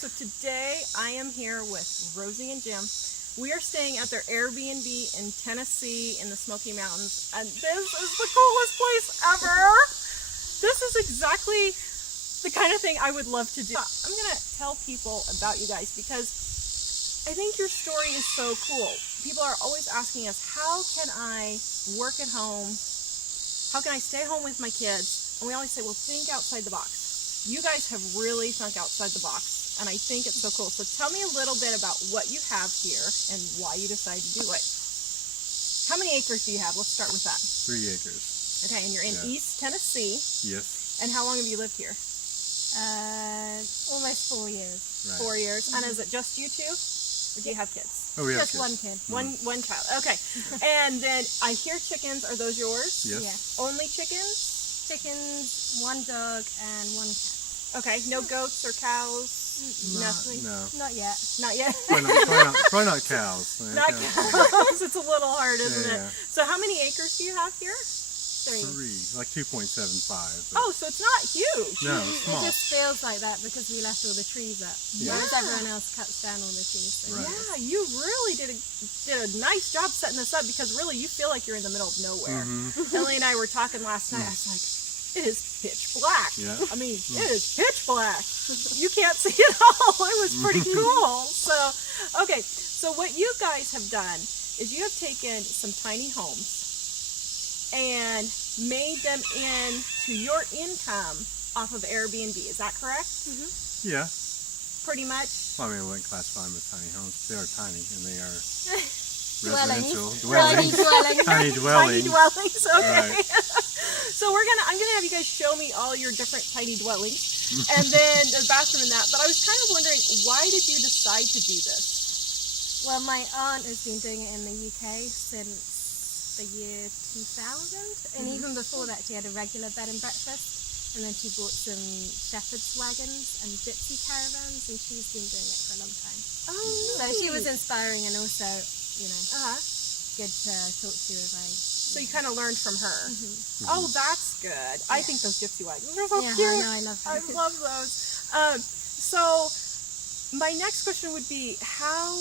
So today I am here with Rosie and Jim. We are staying at their Airbnb in Tennessee in the Smoky Mountains, and this is the coolest place ever. This is exactly the kind of thing I would love to do. I'm going to tell people about you guys because I think your story is so cool. People are always asking us, how can I work at home? How can I stay home with my kids? And we always say, well, think outside the box. You guys have really thunk outside the box, and I think it's so cool. So tell me a little bit about what you have here and why you decided to do it. How many acres do you have? Let's start with that. 3 acres. Okay, and you're in East Tennessee. Yes. And how long have you lived here? Almost 4 years. Right. 4 years. And is it just you two? Or do you have kids? Oh, we have Just kids. one kid. One child. Okay. And then I hear chickens. Are those yours? Yes. Yeah. Only chickens? Chickens, 1 dog, and 1 cat. Okay. No goats or cows? Nothing? No. Not yet. Not yet? Probably not cows. Not cows. It's a little hard, isn't Yeah. it? So how many acres do you have here? 3. 3, like 2.75. Oh, so it's not huge. No, it's small. It just feels like that because we left all the trees up. Yeah. Whereas everyone else cuts down all the trees. So Right. Yeah, you really did a nice job setting this up because really you feel like you're in the middle of nowhere. Ellie and I were talking last night. I was like, it is pitch black. Yeah. I mean, it is pitch black. You can't see it all. It was pretty cool. So, okay. So what you guys have done is you have taken some tiny homes and made them into your income off of Airbnb. Is that correct? Yeah. Pretty much? Well, I mean, I wouldn't classify them as tiny homes. They are tiny, and they are Dwellings. residential Tiny dwellings. Tiny dwellings. Tiny dwellings, okay. Right. So I'm gonna have you guys show me all your different tiny dwellings, and then the bathroom and that. But I was kind of wondering, why did you decide to do this? Well, my aunt has been doing it in the UK since the year 2000, and even before that she had a regular bed and breakfast, and then she bought some shepherd's wagons and gypsy caravans, and she's been doing it for a long time. Oh, So she was inspiring and also, good to talk to if I... So you kind of learned from her. Oh, that's good. I think those gypsy wagons are so Yeah, cute. I love them. I love those. So my next question would be, how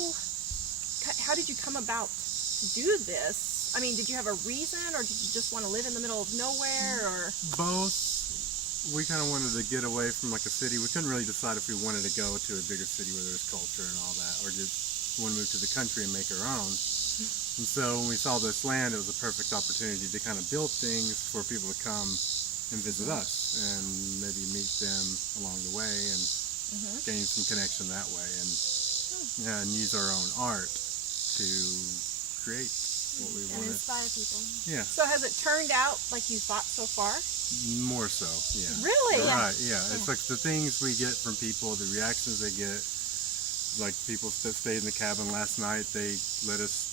did you come about to do this? I mean, did you have a reason, or did you just want to live in the middle of nowhere, or? Both. We kind of wanted to get away from like a city. We couldn't really decide if we wanted to go to a bigger city where there's culture and all that, or did we want to move to the country and make our own. And so when we saw this land, it was a perfect opportunity to kind of build things for people to come and visit us and maybe meet them along the way and gain some connection that way, and use our own art to create what we And wanted. inspire people. Yeah, So has it turned out like you thought so far? more so, yeah. Really? Right, yeah. It's like the things we get from people, the reactions they get. Like people that stayed in the cabin last night, they wrote us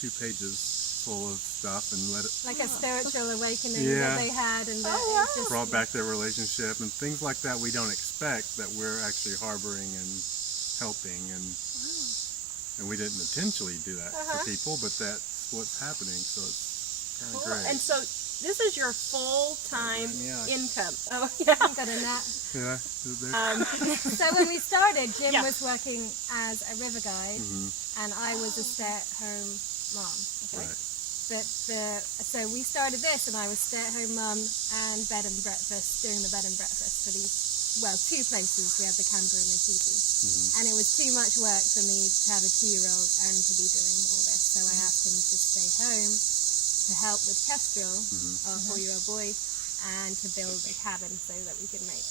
2 pages full of stuff and Like a spiritual awakening Yeah. that they had, and that Oh, wow. it just brought back their relationship and things like that we don't expect that we're actually harboring and helping, and we didn't intentionally do that for people, but that's what's happening, so it's kind of Cool. great. And so this is your full-time Yeah. income. Oh, yeah. got a nap. Yeah, So when we started, Jim Yeah. was working as a river guide, and I was a stay-at-home mom. right. So we started this, and I was stay-at-home mum and bed and breakfast, doing the bed and breakfast for these, 2 places. We had the camper and the teepee. And it was too much work for me to have a 2-year-old and to be doing all this. So I asked him to stay home to help with Kestrel, our 4-year-old boy, and to build a cabin so that we could make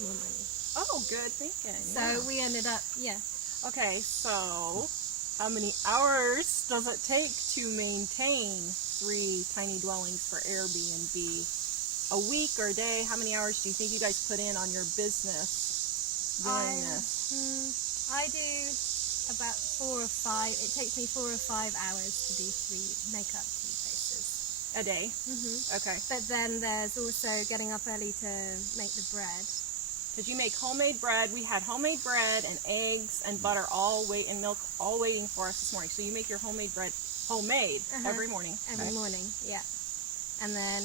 more money. Oh, good thinking. So we ended up, Okay, so how many hours does it take to maintain 3 tiny dwellings for Airbnb? A week or a day? How many hours do you think you guys put in on your business doing this? I do about 4 or 5. It takes me 4 or 5 hours to do 3 makeup 3 places. A day? Okay. But then there's also getting up early to make the bread. Did you make homemade bread? We had homemade bread and eggs and butter and milk all waiting for us this morning. So you make your homemade bread homemade every morning. Every morning, yeah. And then,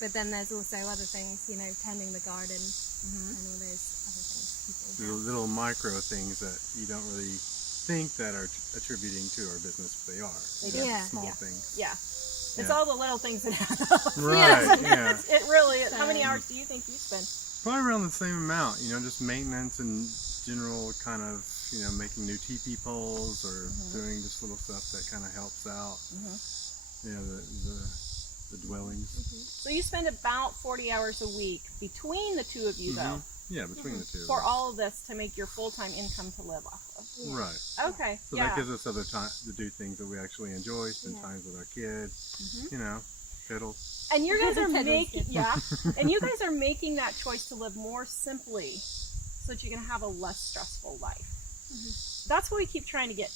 but then there's also other things, tending the garden and all those other things people the little micro things that you don't really think that are attributing to our business, but they are. They They're do. Yeah. small Yeah. things. Yeah. It's Yeah. all the little things that add up. Right. Yeah. It really is. How many hours do you think you spend? Probably around the same amount. Just maintenance and general kind of, making new teepee poles or doing just little stuff that kind of helps out. The dwellings. So you spend about 40 hours a week between the two of you, though. Yeah, between the two. of For us. all of this to make your full-time income to live off of. Right. Okay. So that gives us other time to do things that we actually enjoy, spend times with our kids, fiddle. And you guys are Pedals, making and you guys are making that choice to live more simply so that you can have a less stressful life. That's what we keep trying to get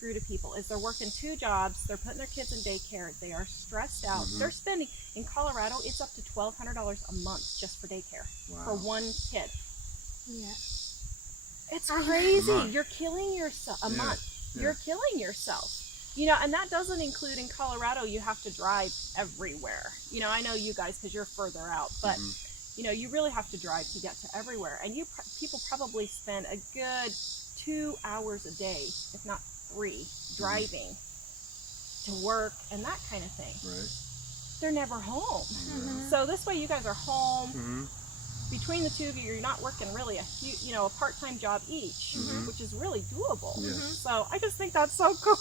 through to people is they're working 2 jobs, they're putting their kids in daycare, they are stressed out. They're spending in Colorado, it's up to $1,200 a month just for daycare for one kid. Yeah. It's crazy. month. You're killing yourself a month. Yeah. You're killing yourself. And that doesn't include in Colorado, you have to drive everywhere. I know you guys because you're further out, but you really have to drive to get to everywhere. And people probably spend a good 2 hours a day, if not 3, driving to work and that kind of thing. Right. They're never home. So this way you guys are home. Between the two of you, you're not working really a part-time job each, which is really doable. Yeah. So I just think that's so cool.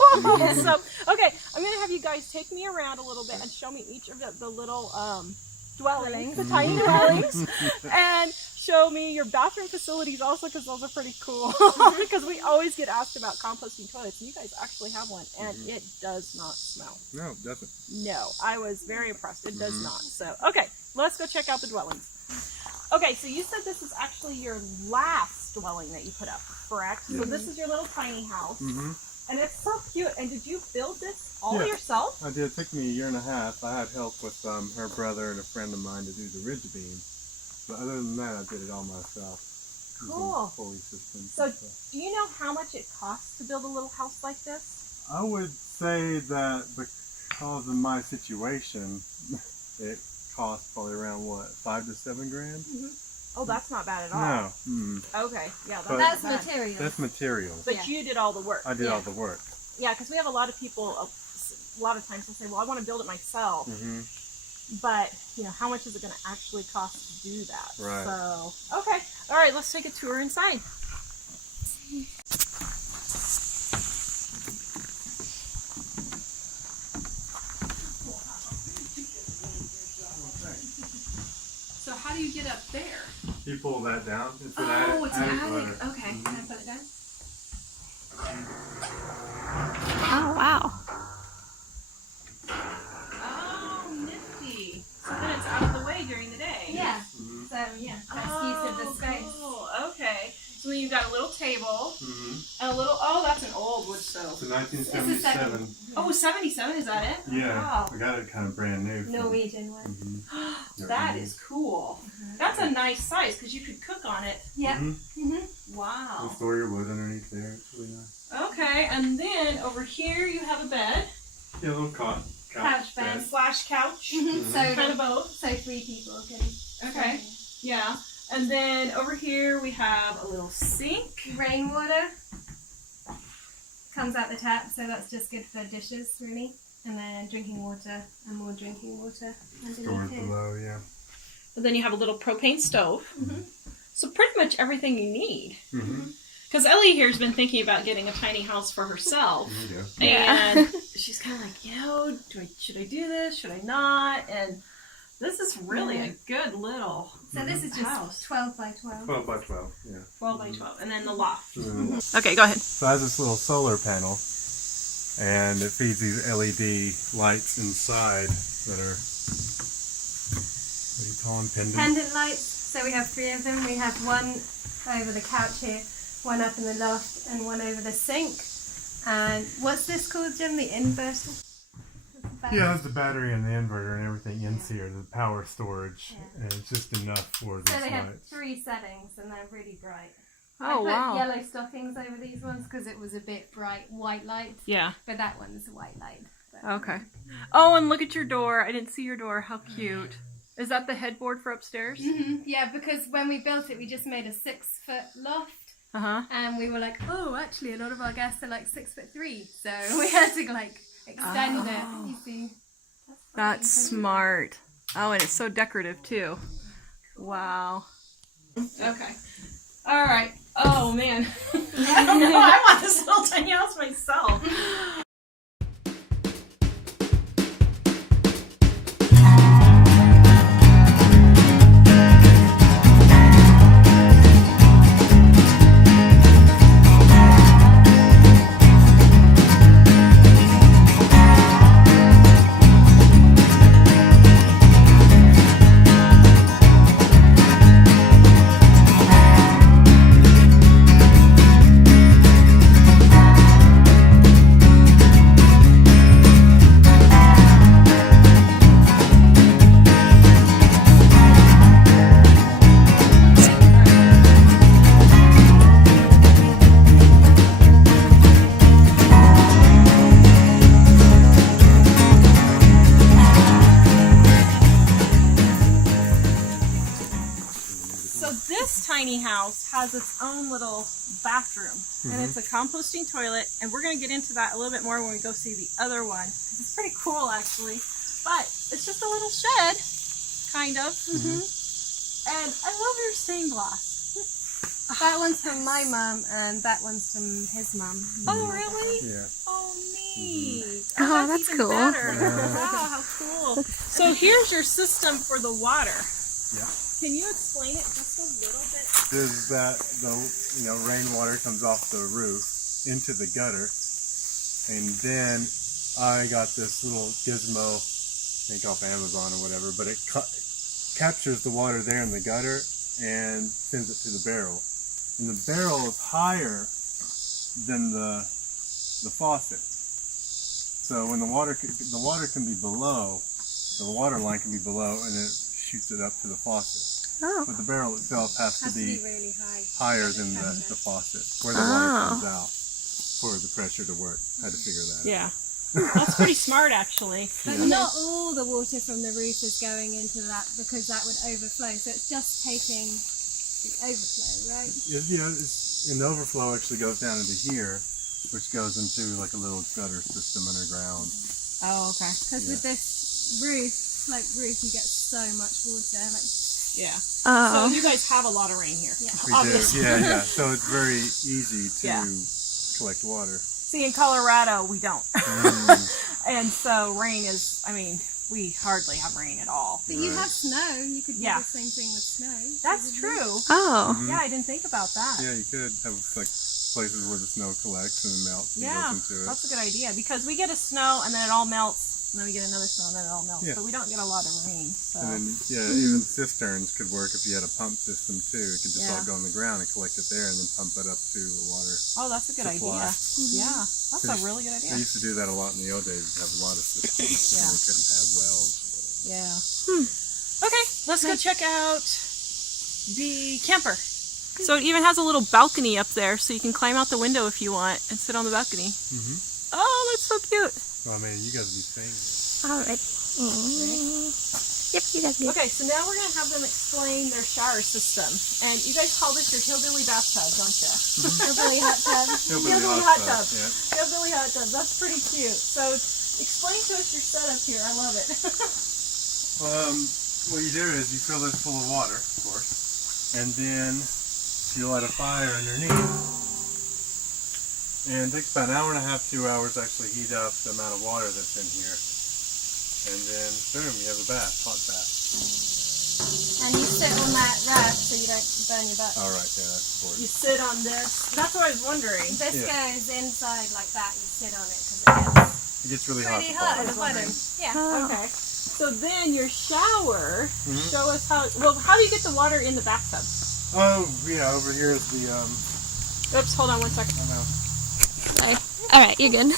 So, okay, I'm going to have you guys take me around a little bit and show me each of the little dwellings, the tiny dwellings, and show me your bathroom facilities also, because those are pretty cool. Because we always get asked about composting toilets, and you guys actually have one, and it does not smell. No, it doesn't. No, I was very impressed. It does not. So, okay, let's go check out the dwellings. Okay, so you said this is actually your last dwelling that you put up, correct? So this is your little tiny house, and it's so cute. And did you build this all yourself? I did. It took me a year and a half. I had help with her brother and a friend of mine to do the ridge beam. But other than that, I did it all myself. Cool. Pulley systems. So, do you know how much it costs to build a little house like this? I would say that because of my situation, it cost probably around $5 to $7 grand. Oh, that's not bad at all. No. Okay, yeah, But- That's not bad. material. That's materials. But you did all the work. I did all the work. Yeah, because we have a lot of people. A lot of times they'll say, "Well, I want to build it myself," but how much is it going to actually cost to do that? Right. So, okay, all right, let's take a tour inside. So how do you get up there? You pull that down. It's an Oh, it's an attic attic. ladder. Okay, can I put it down? Oh, wow. Oh, nifty. So then it's out of the way during the day. Yeah. So, yeah, that's use of the space. Oh, okay. So then you've got a little table Mm-hmm. and a little, that's an old wood stove. It's a 1977. Oh, 77, is that it? Yeah, Wow. I got it kind of brand new. Norwegian one. That is cool. That's a nice size because you could cook on it. Yeah. You Wow. store your wood underneath there. It's really nice. Okay, and then over here you have a bed. Yeah, a little Couch bed. Slash couch. So, Kind of both. so 3 people can. Okay. Yeah. And then over here we have a little sink. Rainwater comes out the tap, so that's just good for dishes, really. And then drinking water and more drinking water Stored underneath here. below, yeah. And then you have a little propane stove. So pretty much everything you need. Because Ellie here has been thinking about getting a tiny house for herself. And she's kind of like, should I do this? Should I not? And this is really a good little So this is just house. 12 by 12. 12 by 12, yeah. 12 by 12. And then the loft. So Okay, go ahead. it has this little solar panel, and it feeds these LED lights inside that are, what do you call them, pendant? Pendant lights. So we have 3 of them. We have one over the couch here, one up in the loft, and one over the sink. And what's this called, Jim? The inverter? Yeah, that's the battery and the inverter and everything in here, the power storage, and it's just enough for these So they have lights. 3 settings, and they're really bright. Oh, I put wow. yellow stockings over these ones because it was a bit bright white light, Yeah. but that one's a white light. But, Okay. Oh, and look at your door. I didn't see your door. How cute. Is that the headboard for upstairs? Yeah, because when we built it, we just made a 6-foot loft. Uh-huh. And we were like, oh, actually, a lot of our guests are like 6'3", so we had to like extend it. You see, That's smart. Oh, and it's so decorative too. Wow. Okay. All right. Oh man. I don't know. I want this little tiny house myself. This tiny house has its own little bathroom, and it's a composting toilet, and we're going to get into that a little bit more when we go see the other one. It's pretty cool, actually, but it's just a little shed, kind of, and I love your stained glass. that one's from my mum, and that one's from his mum. Oh, really? Yeah. Oh, neat. Oh, that's even cool. Better. Wow, how cool. So here's your system for the water. Yeah. Can you explain it just a little bit? Is that the rainwater comes off the roof into the gutter, and then I got this little gizmo, I think off Amazon or whatever, but it captures the water there in the gutter and sends it to the barrel. And the barrel is higher than the faucet. So when the water can be below, the water line can be below, and it shoots it up to the faucet. Oh. But the barrel itself has to be really high. higher than the faucet, where the water comes out for the pressure to work. I had to figure that out. Yeah. That's pretty smart, actually. But not all the water from the roof is going into that, because that would overflow. So it's just taking the overflow, right? And the overflow actually goes down into here, which goes into like a little gutter system underground. Oh, okay. Because with this roof, sloped roof, you get so much water. Like, Yeah. Oh. So you guys have a lot of rain here. yeah. We Obviously. do, yeah. So it's very easy to Yeah. collect water. See, in Colorado, we don't. And so rain is, we hardly have rain at all. But you have snow. You could do Yeah. the same thing with snow. That's true. Oh. Yeah, I didn't think about that. Yeah, you could have like places where the snow collects and melts and Yeah, goes into it. that's a good idea, because we get a snow and then it all melts, and then we get another snow and then it all melts. Yeah. So we don't get a lot of rain. So. And then, even cisterns could work if you had a pump system too. It could just Yeah. all go on the ground and collect it there and then pump it up to water. Oh, that's a good supply. idea. Yeah, that's a really good idea. They used to do that a lot in the old days, have a lot of systems. Yeah. And they couldn't have wells. Yeah. Okay, let's go check out the camper. So it even has a little balcony up there, so you can climb out the window if you want and sit on the balcony. Oh, that's so cute. Oh man, you guys would be staying here. All right. Yep, you guys do. Okay, so now we're going to have them explain their shower system. And you guys call this your hillbilly bathtub, don't you? Hillbilly hot tub. Hillbilly hot tub. Yeah. Hillbilly hot tub. That's pretty cute. So explain to us your setup here. I love it. What you do is you fill this full of water, of course, and then you light a fire underneath. And it takes about an hour and a half, 2 hours to actually heat up the amount of water that's in here. And then, boom, you have a bath, hot bath. And you sit on that raft so you don't burn your butt. All right, yeah, that's important. You sit on this. That's what I was wondering. This Yeah. goes inside like that. You sit on it because It gets really it's pretty hot. hot at the bottom. Yeah. Okay. So then your shower, show us how do you get the water in the bathtub? Oh, yeah, over here is the, Oops, hold on one second. I know. Sorry. All right, you're good.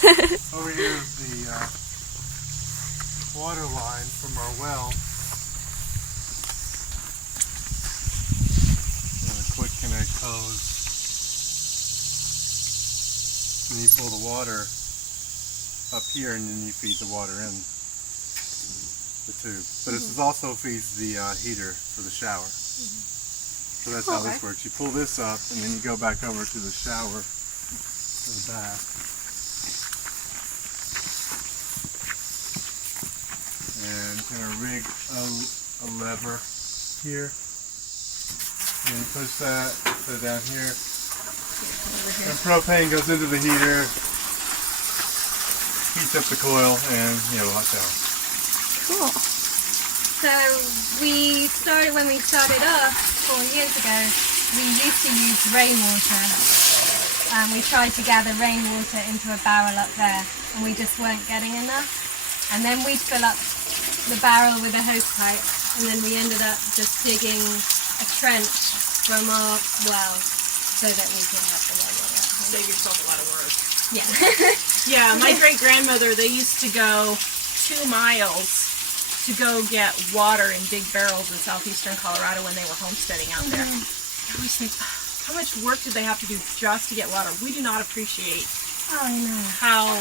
Over here is the water line from our well. And a quick connect hose. And you pull the water up here and then you feed the water in. the tube. But this also feeds the heater for the shower. So that's how this works. You pull this up, and then you go back over to the shower or the bath. And kind of rig a lever here. And you push that, put it down here. And propane goes into the heater, heats up the coil, and you have a hot shower. Cool. So when we started off 4 years ago, we used to use rainwater. We tried to gather rainwater into a barrel up there, and we just weren't getting enough. And then we'd fill up the barrel with a hose pipe, and then we ended up just digging a trench from our well so that we could have the rainwater. Save yourself a lot of work. Yeah. Yeah, my great-grandmother, they used to go 2 miles to go get water in big barrels in southeastern Colorado when they were homesteading out there. I always think, how much work did they have to do just to get water? We do not appreciate how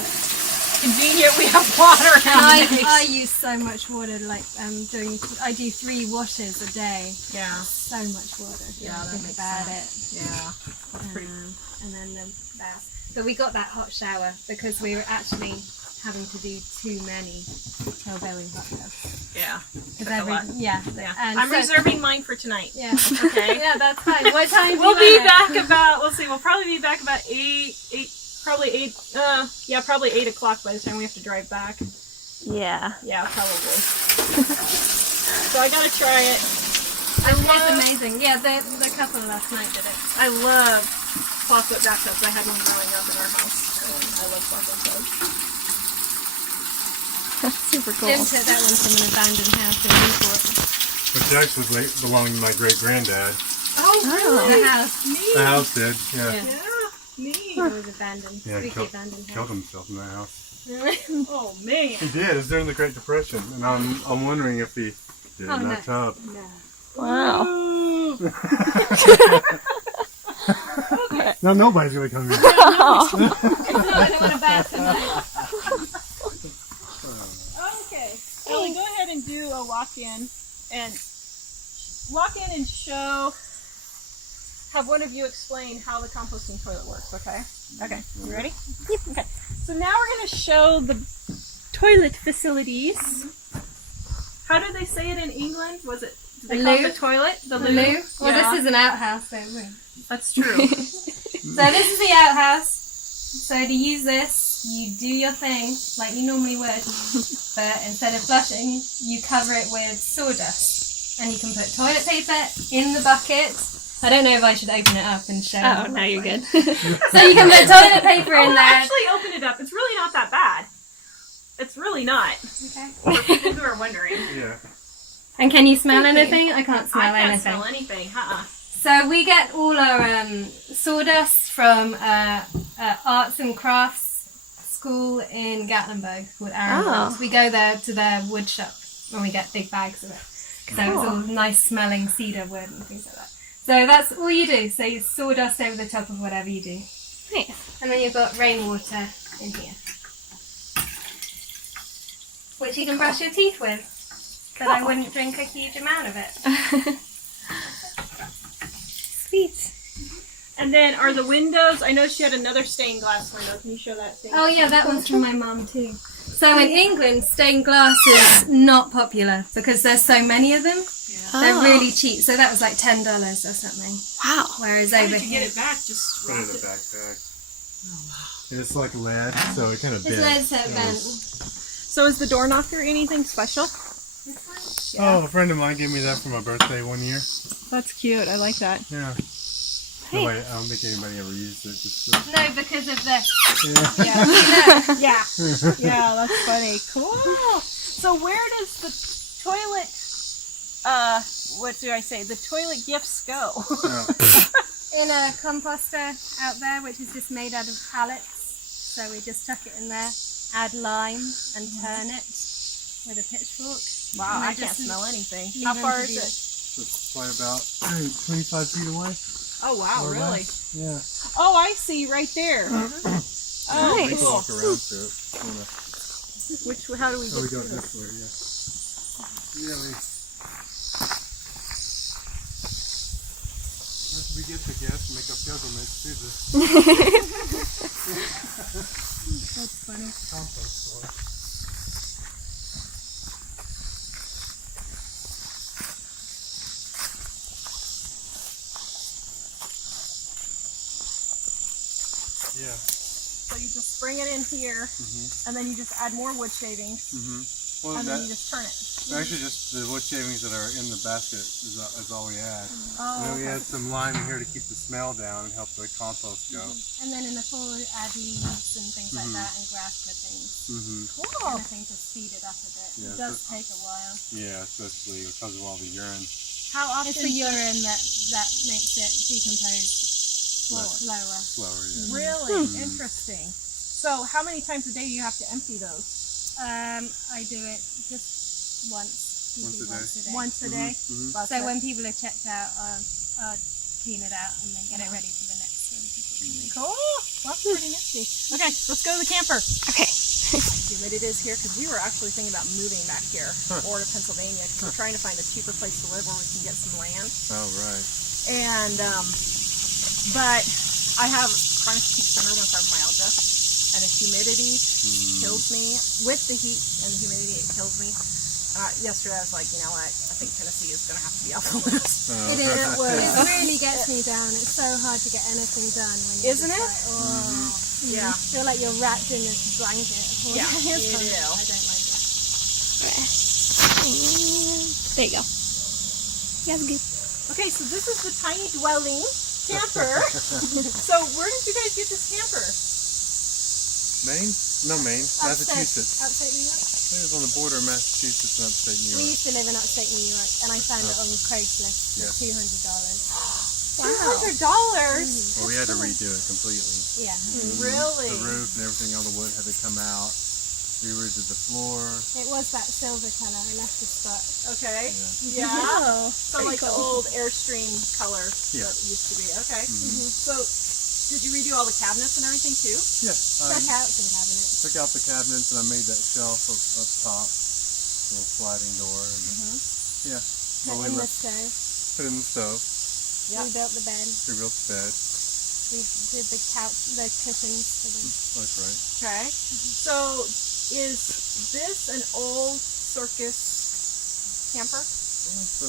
convenient we have water nowadays. I use so much water, like I do 3 washes a day. Yeah. So much water. Yeah, that think makes about sense. Yeah. That's pretty. And then the bath. But we got that hot shower because we were actually having to do too many hillbilly hot tubs. Yeah. Yeah. And I'm reserving mine for tonight. Yeah. Okay. Yeah, that's fine. What time? We'll be back about. We'll probably be back about 8. Probably 8. Probably 8 o'clock by the time we have to drive back. Yeah. Yeah, probably. So I gotta try it. It's amazing. Yeah, the couple last night did it. I love clawfoot bathtubs. I had one growing up in our house. And I love clawfoot tubs. That's super cool. Jim took that one from an abandoned house in Newport. Which actually belonged to my great-granddad. Oh, really? The house. Neat. The house did, yeah. Yeah, neat. It was abandoned. Yeah, Spooky abandoned killed house. himself in that house. Oh, man. He did. It was during the Great Depression, and I'm wondering if he did Oh, in no. that tub. No. Wow. No, nobody's gonna come here. It's not anyone a bath tonight. Okay. Ellie, go ahead and do a walk-in and show. Have one of you explain how the composting toilet works, okay? Okay. You ready? Okay. So now we're going to show the toilet facilities. How do they say it in England? Was it? They call it the toilet? The loo? Well, Yeah. this is an outhouse, don't we? That's true. So this is the outhouse. So to use this, you do your thing like you normally would, but instead of flushing, you cover it with sawdust. And you can put toilet paper in the bucket. I don't know if I should open it up and show Oh, now you're good. So you can put toilet paper in there. Actually, open it up. It's really not that bad. It's really not. Okay. For people who are wondering. Yeah. And can you smell anything? I can't smell I can't anything. smell anything. So we get all our sawdust from arts and crafts school in Gatlinburg called Aaron. Oh. We go there to their wood shop when we get big bags of it. So it's all nice smelling cedar wood and things like that. So that's all you do. So you sawdust over the top of whatever you do. Nice. And then you've got rainwater in here, which you can brush your teeth with. But I wouldn't drink a huge amount of it. Sweet. And then are the windows, I know she had another stained glass window. Can you show that stained Oh glass? yeah, that one's from my mum too. So in England, stained glass is not popular because there's so many of them. They're really cheap. So that was like $10 or something. Wow. Whereas How over did you get here, it back? Just Put it in wrapped a it. backpack. Oh, wow. And it's like lead, so it kind of it's bent. lead so bent. So is the door knocker anything special? Oh, a friend of mine gave me that for my birthday one year. That's cute. I like that. Yeah. No, I don't think anybody ever used it. Just, No, because of the Yeah. Yeah. Yeah, that's funny. Cool. So where does the toilet, what do I say? The toilet gifts go? in a composter out there, which is just made out of pallets. So we just tuck it in there, add lime, and turn it with a pitchfork. Wow, And I I can't just smell anything. leave How them far to is do it? It's probably about 25 feet away. Oh, wow, or really? less. Yeah. Oh, I see, right there. Oh, We can cool. walk around to it. How do we Oh, we get go through this way, yeah. Yeah, once we get the guests, make a pilgrimage to the That's funny. compost store. Yeah. So you just bring it in here, and then you just add more wood shavings, Well, and then you just turn it. actually just the wood shavings that are in the basket is all we add. Oh, And then we add some lime in here to keep the smell down and help the compost go. And then in the fall, add leaves and things like that, and grass clippings. Cool. Anything to speed it up a bit. Yeah, It does take a while. Yeah, especially because of all the urine. How often? It's the urine that makes it decompose slower. Slower, yeah. Really interesting. So, how many times a day do you have to empty those? I do it just once. Usually Once a day. once a day. That's So it. when people are checked out, I'll clean it out and then get it ready for the next when people come in. Cool. That's pretty nifty. Okay, let's go to the camper. Okay. See what it is here, because we were actually thinking about moving back here or to Pennsylvania, because we're trying to find a cheaper place to live where we can get some land. Oh, right. And but I have chronic fatigue syndrome and fibromyalgia, and the humidity kills me. With the heat and the humidity, it kills me. Yesterday I was like, you know what, I think Tennessee is going to have to be off the list. It is. It really gets me down. It's so hard to get anything done when you're Isn't just it? like, oh. Yeah. You feel like you're wrapped in this blanket. Yeah, It's you hard. do. I don't like it. There you go. That's good. Okay, so this is the tiny dwelling camper. So where did you guys get this camper? Maine? No, Maine. Massachusetts. Upstate New York. It was on the border of Massachusetts and upstate New We York. used to live in upstate New York, and I found it on Craigslist for Yeah. $200. $200. Well, we had to redo it completely. Yeah. Really? The roof and everything, all the wood had to come out. We redid the floor. It was that silver color. I left the spot. Okay. Yeah. Yeah. Oh, So like the old Airstream color Yeah. that it used to be. Okay. So did you redo all the cabinets and everything too? Yeah. Took out some cabinets. Took out the cabinets and I made that shelf up top. Little sliding door. And, yeah. Put Well, in we the stove. put it in the stove. Yeah. Rebuilt the bed. Rebuilt the bed. We did the couch, the cushions for them. That's right. Okay. So is this an old circus camper?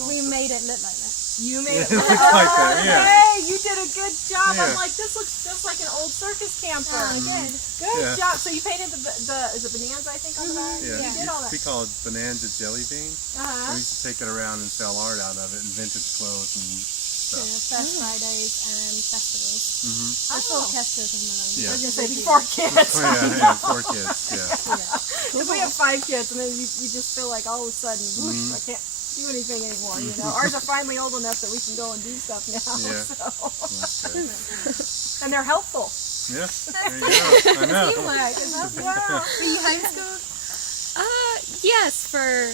We made it look like that. You made it Yeah, look it looks like that, yeah. Hey, you did a good job. I'm Yeah. like, this looks just like an old circus camper. Oh, good. Good Yeah. job. So you painted the is it Bonanza, I think, on the back? Yeah. You did all that. We call it Bonanza Jelly Bean. Uh-huh. We used to take it around and sell art out of it and vintage clothes and Yeah, stuff. First Fridays and festivals. Before Kester's and Malone. Yeah. I was gonna say before kids. Oh, yeah, 4 kids, yeah. Because we have 5 kids, and then you just feel like all of a sudden, whoosh, I can't do anything anymore. You know, ours are finally old enough that we can go and do stuff now. Yeah. So. That's good. And they're helpful. Yeah, there you go. I know. Teamwork, isn't it? Wow. Were you homeschooled? Yes, for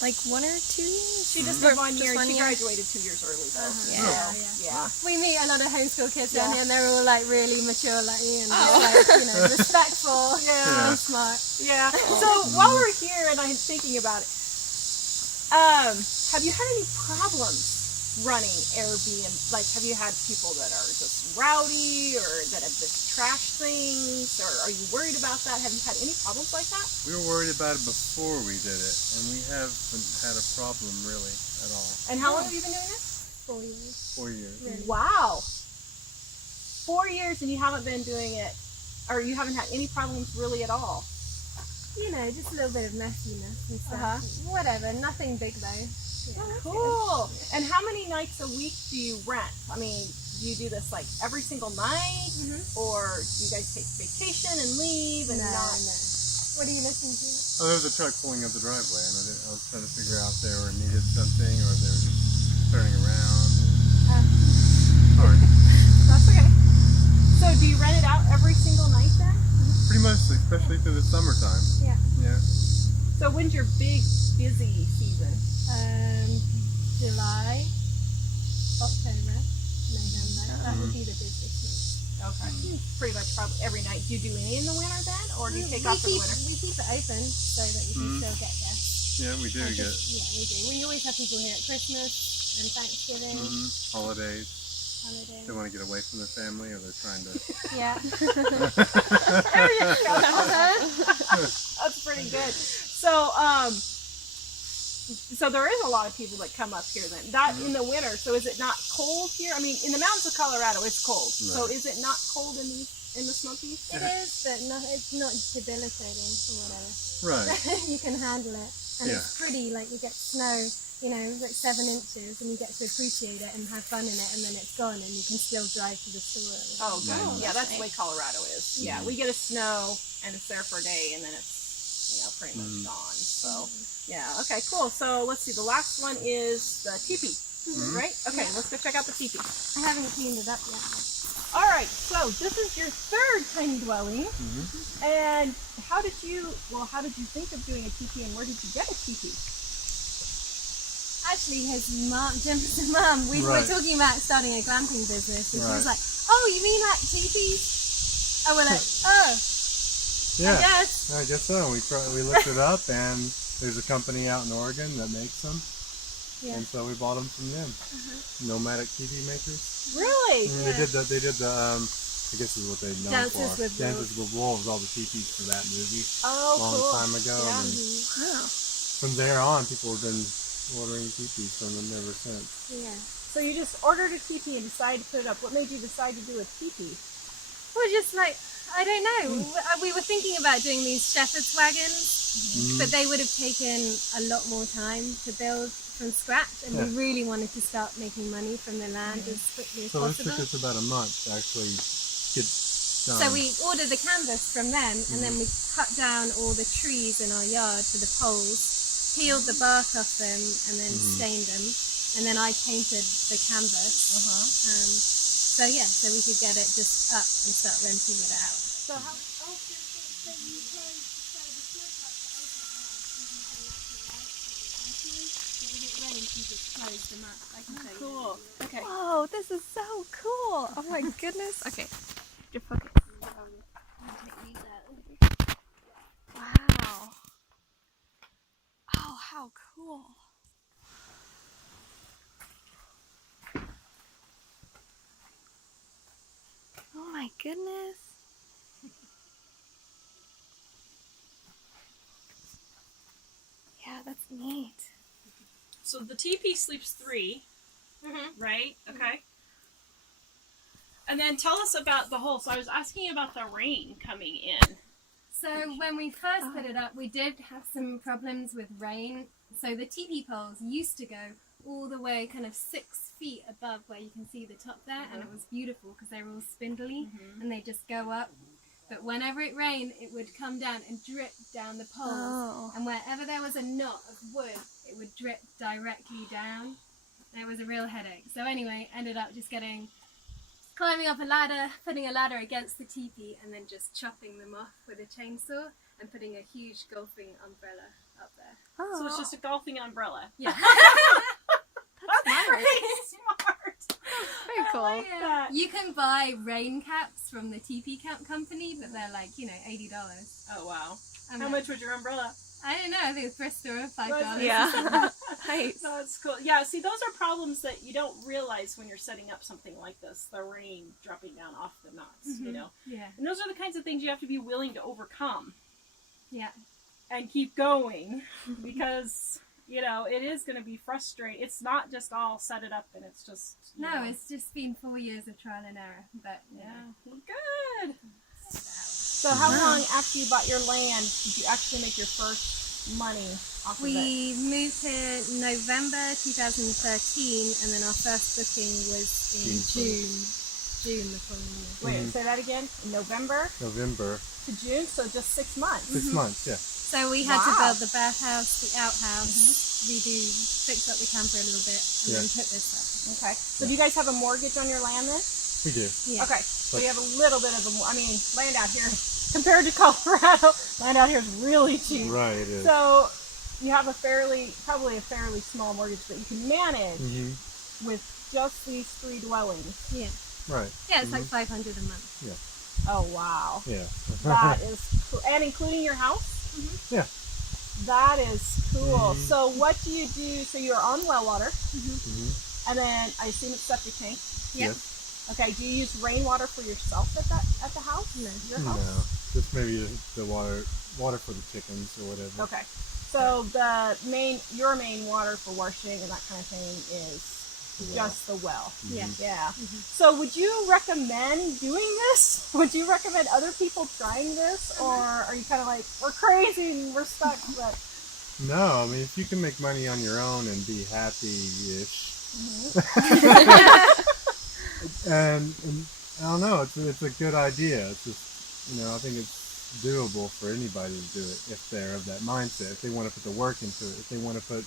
like 1 or 2 years. She just For did 1 year. just 1 She year. graduated 2 years early, though. Yeah. Yeah. We meet a lot of homeschool kids down Yeah. here, and they're all like really mature like me, and just like, you know, respectful, Yeah. and smart. Yeah. So while we're here and I'm thinking about it, have you had any problems running Airbnb? Like, have you had people that are just rowdy or that have just trashed things? Or are you worried about that? Have you had any problems like that? We were worried about it before we did it, and we haven't had a problem really at all. And how long have you been doing this? 4 years. 4 years. Really? Wow. 4 years and you haven't been doing it, or you haven't had any problems really at all. You know, just a little bit of messiness and stuff. Uh-huh. Whatever, nothing big though. Yeah. Cool. And how many nights a week do you rent? I mean, do you do this like every single night? Or do you guys take vacation and leave and No, not? no. What are you listening to? Oh, there was a truck pulling up the driveway, and I was trying to figure out if they were needed something or they were just turning around. Sorry. That's okay. So do you rent it out every single night then? Pretty much, especially through the summertime. Yeah. Yeah. So when's your big busy season? July, October, November. That would be the busiest month. Okay. Pretty much probably every night. Do you do any in the winter then? Or do you take we off for the keep, winter? We keep it open so that you can still get guests. Yeah, we do get Yeah, we do. We always have people here at Christmas and Thanksgiving, holidays. holidays. They want to get away from their family, or they're trying to. Yeah. There you go. That's pretty good. So there is a lot of people that come up here then. That in the winter. So is it not cold here? I mean, in the mountains of Colorado, it's cold. Right. So is it not cold in the Smokies? It is, but it's not debilitating or whatever. Right. You can handle it. And Yeah. it's pretty, like you get snow, you know, like 7 inches, and you get to appreciate it and have fun in it, and then it's gone, and you can still drive to the store. Oh, good. Oh, Yeah, that's that's the way Colorado is. Yeah, we get a snow and it's there for a day, and then it's pretty much gone. So yeah, okay, cool. So let's see. The last one is the teepee, right? Okay, let's go check out the teepee. I haven't cleaned it up yet. All right, so this is your third tiny dwelling, and how did you think of doing a teepee, and where did you get a teepee? Actually, his mom, Jim's mom, we were Right. talking about starting a glamping business, and she was Right. like, "Oh, you mean like teepees?" And we're like, "Oh, Yeah. yes." I guess so. We looked it up, and there's a company out in Oregon that makes them, Yeah. and so we bought them from them. Nomadic TV makers. Really? And they did the I guess is what they know Dances for. with Dances with Wolves, all the teepees for that movie Oh, a long cool. time ago. Yeah. And Wow. from there on, people have been ordering teepees from them ever since. Yeah. So you just ordered a teepee and decided to put it up. What made you decide to do a teepee? We're just like, I don't know. We were thinking about doing these shepherd's wagons, but they would have taken a lot more time to build from scratch, and we really wanted to start making money from the land as quickly as So this possible. took us about a month to actually get done. So we ordered the canvas from them, and then we cut down all the trees in our yard for the poles, peeled the bark off them, and then stained them, and then I painted the canvas. So we could get it just up and start renting it out. So how? Cool. Okay. Oh, this is so cool. Oh my goodness. Okay. Your focus. Wow. Oh, how cool. Oh my goodness. Yeah, that's neat. So the teepee sleeps 3, right? Okay. And then tell us about the hole. So I was asking about the rain coming in. So when we first put it up, we did have some problems with rain. So the teepee poles used to go all the way kind of 6 feet above where you can see the top there, and it was beautiful because they were all spindly and they just go up. But whenever it rained, it would come down and drip down the poles. Oh. And wherever there was a knot of wood, it would drip directly down. And it was a real headache. So anyway, ended up just climbing up a ladder, putting a ladder against the teepee, and then just chopping them off with a chainsaw and putting a huge golfing umbrella up there. Oh. So it's just a golfing umbrella. Yeah. That's pretty smart. Very cool. I like that. You can buy rain caps from the teepee camp company, but they're like, $80. Oh wow. I'm How like, much was your umbrella? I don't know, I think it's thrift store, $5. Yeah. Nice. No, it's cool. Yeah, see, those are problems that you don't realize when you're setting up something like this. The rain dropping down off the nuts, you know. Yeah. And those are the kinds of things you have to be willing to overcome Yeah. and keep going because, it is going to be frustrating. It's not just all set it up and it's just, No, it's just been 4 years of trial and error, but Good. So how long after you bought your land did you actually make your first money off of it? We moved here November 2013, and then our first booking was in June the following year. Wait, say that again? In November November, to June, so just 6 months. 6 months, yeah. So we had to Wow. build the bathhouse, the outhouse, fix up the camper a little bit, and then put this up. Okay. So do you guys have a mortgage on your land then? We do. Yeah. Okay. So you have a little bit of land out here compared to Colorado. Land out here is really cheap. Right, it is. So you have probably a fairly small mortgage that you can manage with just these 3 dwellings. Yeah. Right. Yeah, it's like $500 a month. Oh wow. Yeah. That is cool. And including your house? Yeah. That is cool. So what do you do? So you're on well water, and then I assume it's septic tank. Yep. Yes. Okay. Do you use rainwater for yourself at the house? No. Your house? No, just maybe the water for the chickens or whatever. Okay. So your main water for washing and that kind of thing is just the well. Yeah. Yeah. So would you recommend doing this? Would you recommend other people trying this, or are you kind of like, we're crazy and we're stuck? But No, I mean, if you can make money on your own and be happy-ish, and I don't know, it's a good idea. It's just, I think it's doable for anybody to do it if they're of that mindset, if they want to put the work into it, if they want to put,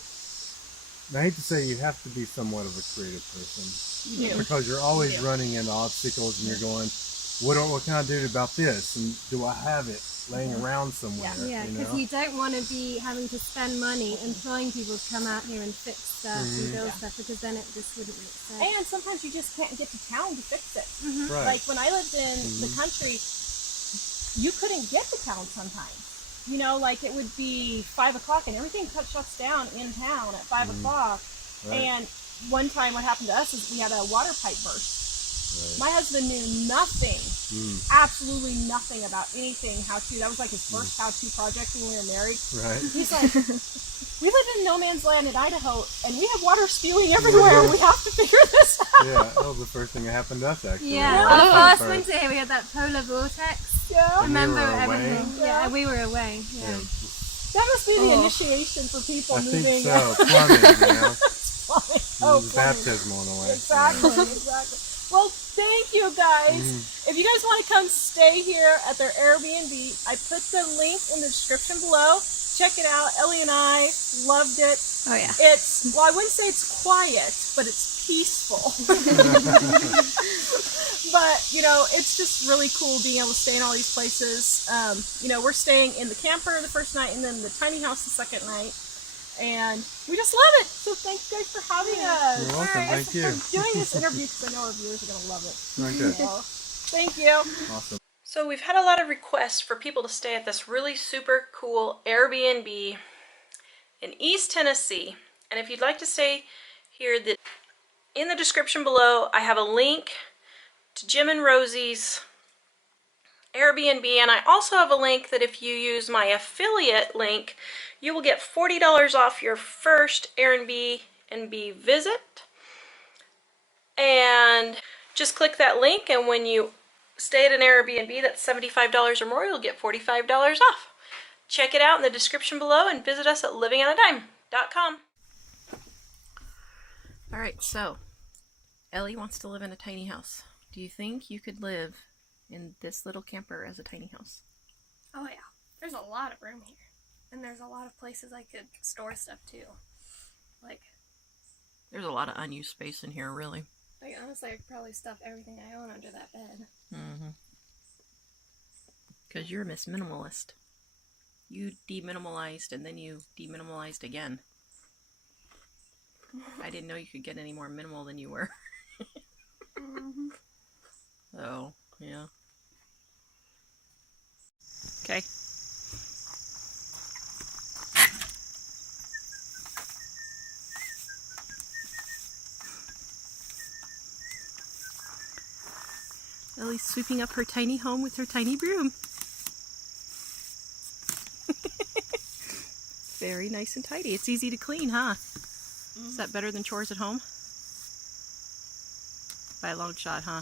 and I hate to say you have to be somewhat of a creative person, because you're always running into obstacles and you're going, what can I do about this, and do I have it laying around somewhere? Yeah, because you don't want to be having to spend money employing people to come out here and fix stuff and build stuff, because then it just wouldn't make sense. And sometimes you just can't get to town to fix it. Right. Like when I lived in the country, you couldn't get to town sometimes. Like it would be 5 o'clock and everything shuts down in town at 5 o'clock. Right. And one time what happened to us is we had a water pipe burst. Right. My husband knew nothing, absolutely nothing about anything how-to. That was like his first how-to project when we were married. Right. He's like, we live in no man's land in Idaho, and we have water spewing everywhere, and we have to figure this out. Yeah, that was the first thing that happened to us, actually. Yeah, our first winter here we had that polar vortex. Yeah. Remember we were everything? away. Yeah, we were away. Yeah. That must be the initiation for people I moving. think so. Plumbing, Plumbing. Oh, plumbing. Baptismal in a way. Exactly, exactly. Well, thank you guys. If you guys want to come stay here at their Airbnb, I put the link in the description below. Check it out. Ellie and I loved it. Oh yeah. Well, I wouldn't say it's quiet, but it's peaceful. But, it's just really cool being able to stay in all these places. We're staying in the camper the first night and then the tiny house the second night. And we just love it. So thank you guys for having us. You're welcome. Thank you. For doing this interview, because I know our viewers are going to love it. Okay. So, thank you. Awesome. So we've had a lot of requests for people to stay at this really super cool Airbnb in East Tennessee. And if you'd like to stay here, in the description below, I have a link to Jim and Rosie's Airbnb, and I also have a link that if you use my affiliate link, you will get $40 off your first Airbnb visit. And just click that link, and when you stay at an Airbnb that's $75 or more, you'll get $45 off. Check it out in the description below and visit us at livingonadime.com. Alright, so Ellie wants to live in a tiny house. Do you think you could live in this little camper as a tiny house? Oh yeah. There's a lot of room here. And there's a lot of places I could store stuff too. There's a lot of unused space in here, really. Honestly, I could probably stuff everything I own under that bed. Because you're Miss Minimalist. You deminimalized and then you deminimalized again. I didn't know you could get any more minimal than you were. Oh, yeah. Okay. Ellie's sweeping up her tiny home with her tiny broom. Very nice and tidy. It's easy to clean, huh? Is that better than chores at home? By a long shot, huh?